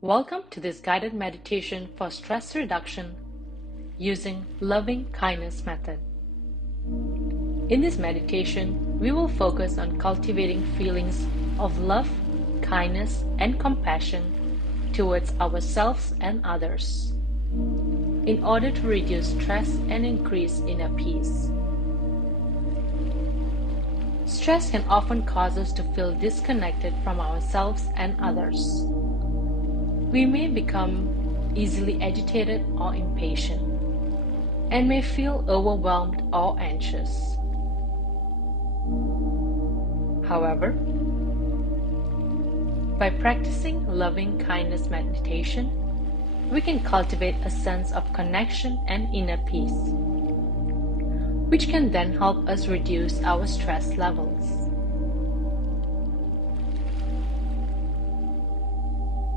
Welcome to this guided meditation for stress reduction using loving kindness method. In this meditation, we will focus on cultivating feelings of love, kindness, and compassion towards ourselves and others in order to reduce stress and increase inner peace. Stress can often cause us to feel disconnected from ourselves and others. We may become easily agitated or impatient, and may feel overwhelmed or anxious. However, by practicing loving kindness meditation, we can cultivate a sense of connection and inner peace, which can then help us reduce our stress levels.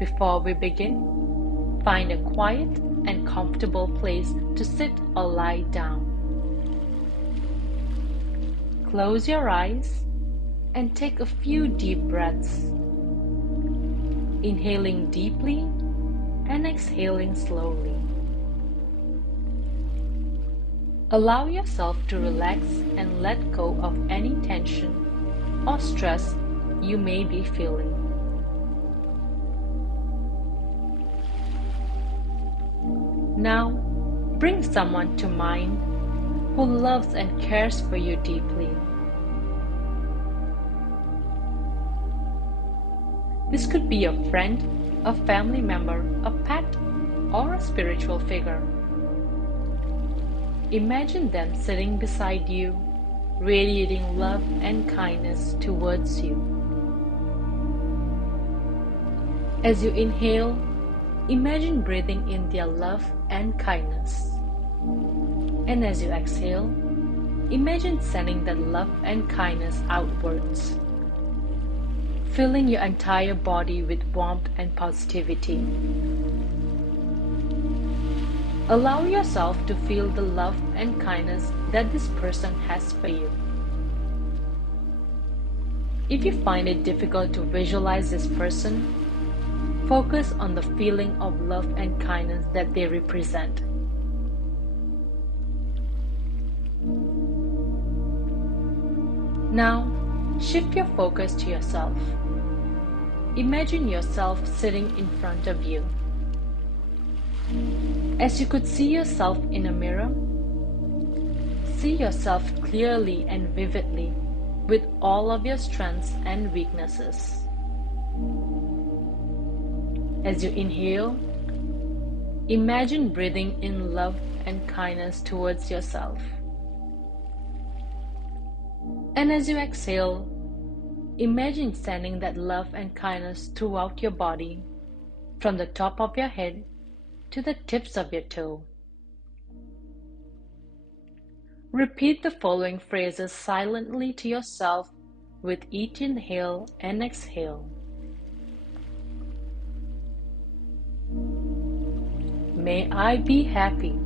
Before we begin, find a quiet and comfortable place to sit or lie down. Close your eyes and take a few deep breaths, inhaling deeply and exhaling slowly. Allow yourself to relax and let go of any tension or stress you may be feeling. Now, bring someone to mind who loves and cares for you deeply. This could be a friend, a family member, a pet, or a spiritual figure. Imagine them sitting beside you, radiating love and kindness towards you. As you inhale, imagine breathing in their love and kindness. And as you exhale, imagine sending that love and kindness outwards, filling your entire body with warmth and positivity. Allow yourself to feel the love and kindness that this person has for you. If you find it difficult to visualize this person, focus on the feeling of love and kindness that they represent. Now, shift your focus to yourself. Imagine yourself sitting in front of you. As you could see yourself in a mirror, see yourself clearly and vividly with all of your strengths and weaknesses. As you inhale, imagine breathing in love and kindness towards yourself. And as you exhale, imagine sending that love and kindness throughout your body, from the top of your head to the tips of your toe. Repeat the following phrases silently to yourself with each inhale and exhale. May I be happy.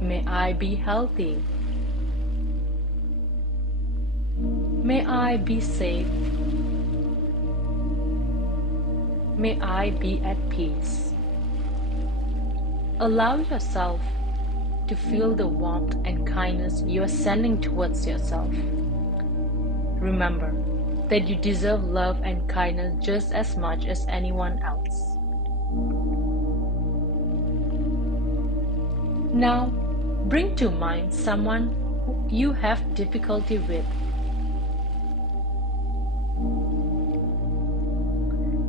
May I be healthy. May I be safe. May I be at peace. Allow yourself to feel the warmth and kindness you are sending towards yourself. Remember that you deserve love and kindness just as much as anyone else. Now, bring to mind someone who you have difficulty with.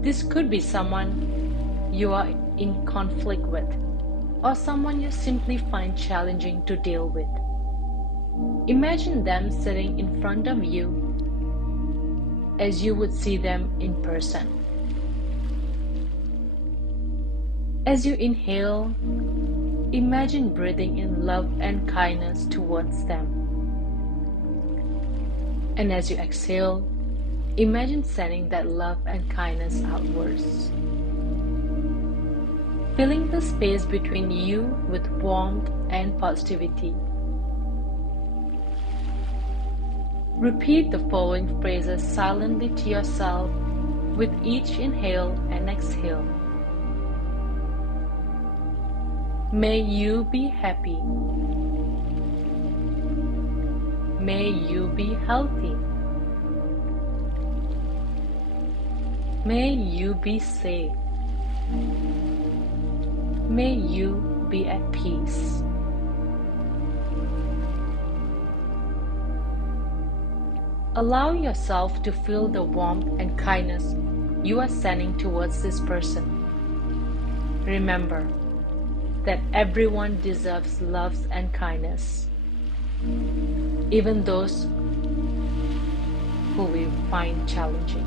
This could be someone you are in conflict with, or someone you simply find challenging to deal with. Imagine them sitting in front of you as you would see them in person. As you inhale, imagine breathing in love and kindness towards them. And as you exhale, imagine sending that love and kindness outwards, filling the space between you with warmth and positivity. Repeat the following phrases silently to yourself with each inhale and exhale. May you be happy. May you be healthy. May you be safe. May you be at peace. Allow yourself to feel the warmth and kindness you are sending towards this person. Remember that everyone deserves love and kindness, even those who we find challenging.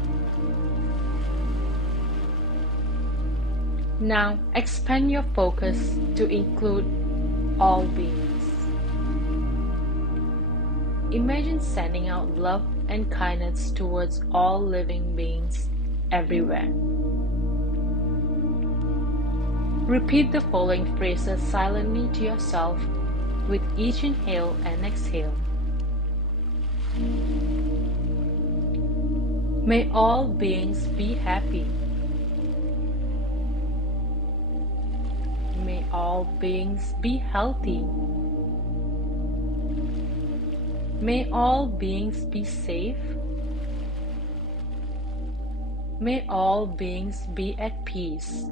Now expand your focus to include all beings. Imagine sending out love and kindness towards all living beings everywhere. Repeat the following phrases silently to yourself with each inhale and exhale. May all beings be happy. May all beings be healthy. May all beings be safe. May all beings be at peace.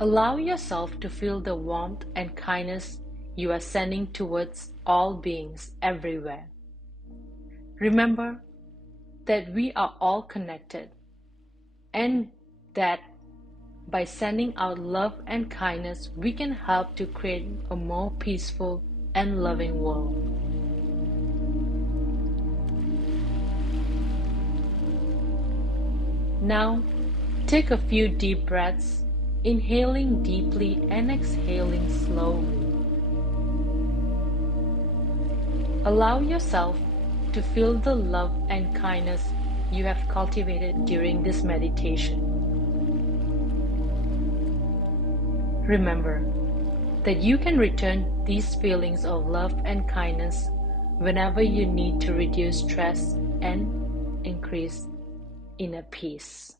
Allow yourself to feel the warmth and kindness you are sending towards all beings everywhere. Remember that we are all connected, and that by sending out love and kindness, we can help to create a more peaceful and loving world. Now, take a few deep breaths, inhaling deeply and exhaling slowly. Allow yourself to feel the love and kindness you have cultivated during this meditation. Remember that you can return these feelings of love and kindness whenever you need to reduce stress and increase inner peace.